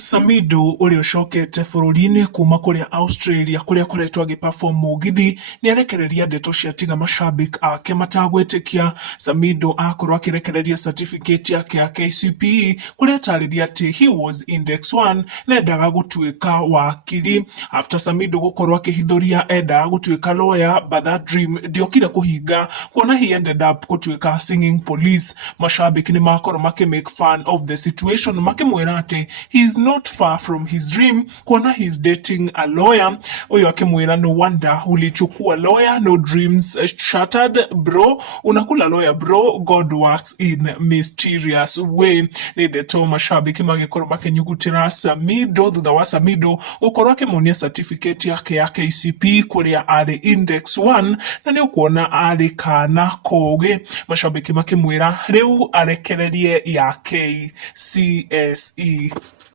Samidoh uria ucokete bururi-ini kuma kuria Australia kuria akoretwo agiperform mugithi ni arekereria ndeto cia tiga macambik ake matagwitikia. Samidoh akorwo akirekereria certificate yake ya KCPE kuria atariria ati he was index 1 na endaga gutuika wakili. After Samidoh gukorwo akihithuria endaga gutuika lawyer, but that dream ndiokire kuhinga kuona he ended up gutuika singing police. Macambik ni makorwo make fun of the situation, makimwira ati he is not far from his dream kuona he is dating a lawyer. Uyo akimwira no wonder ulichukua lawyer, no dreams shattered bro, unakula lawyer bro, God works in mysterious way. Ndeto macambik magikorwo makinyugutira Samidoh thutha wa Samidoh gukorwo akimunia certificate yake ya KCPE kuria ari index 1 na ni ukuona ari kana koge. Macambik makimwira riu arekererie ya KCSE.